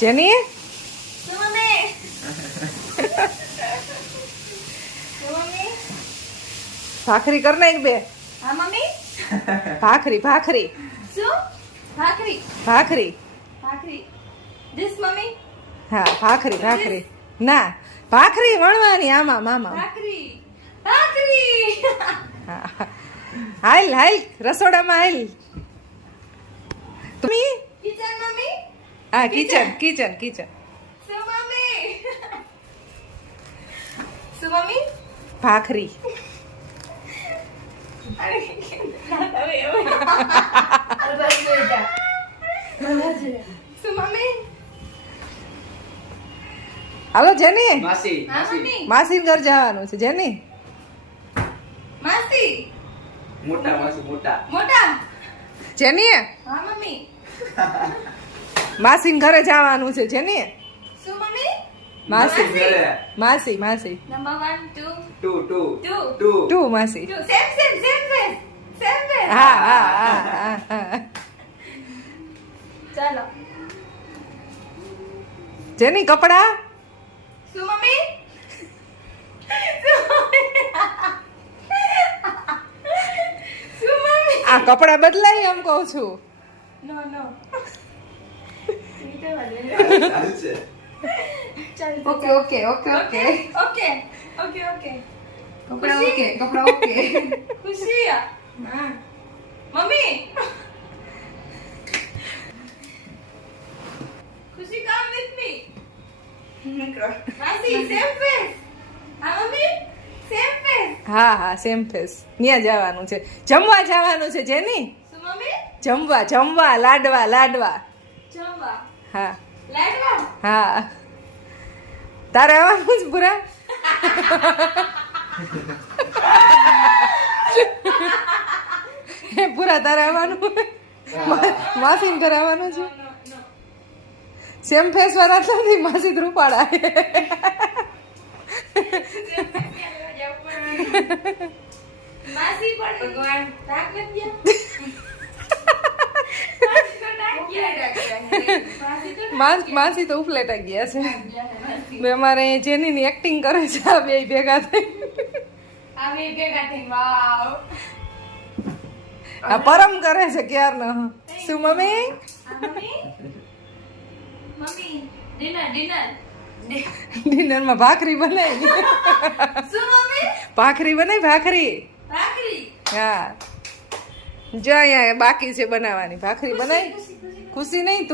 જેની? ભાખરી કર નાખ બે. હા મમ્મી? ભાખરી ભાખરી. શું? ભાખરી. ભાખરી. ભાખરી. This mummy. હા ભાખરી ભાખરી. ના ભાખરી વણવાની આમાં મામા. ભાખરી. ભાખરી. હાલ હાલ રસોડામાં હાલ. હા કિચન કિચન કિચન શું મમ્મી શું મમ્મી ભાખરી અરે હવે એવું બસ બેટા શું મમ્મી હાલો જેની માસી હા માસી મમ્મી માસી ઘર જવાનું છે જેની માસી મોટા માસી મોટા મોટા જેની હા મમ્મી માસી ઘરે જવાનું છે જેની? શું મમ્મી? માસી. માસી માસી number one two two two two two two માસી. Two same same same same હા હા હા હા ચાલો. જેની કપડા? શું મમ્મી? આ કપડા બદલાય એમ કહું છું. નો નો ચાલશે ચાલ okay okay okay okay okay okay okay કપડા ઓકે કપડા ઓકે ખુશી હા mummy Khushi come with me માસી સેમ ફેસ હા મમ્મી સેમ ફેસ હા હા સેમ ફેસ ત્યાં જવાનું છે જમવા જવાનું છે જેની જમવા જમવા લાડવા લાડવા જમવા હા હા. તારે આવવાનું જ પૂરા હે પૂરા તારે આવવાનું? માસી ઘરે આવવાનું છે? સેમ ફેસ વાળા નથી માસી રૂપાળા માસી પણ ભગવાન રાખ નથી માસી તો ટાંક્યા. માસ- તો ઉપલેટા ગયા છે. બે અમારે જેની એક્ટિંગ કરે છે આ બે ભેગા થઈ. આ પરમ કરે છે ક્યારનો? શું મમ્મી? આ મમ્મી? મમ્મી ડિનર ડિનરમાં ભાખરી બનાવી. ભાખરી બનાવી ભાખરી. ભાખરી? હા. જો અહીંયા બાકી છે બનાવવાની. ભાખરી બનાવી? ખુશી નહીં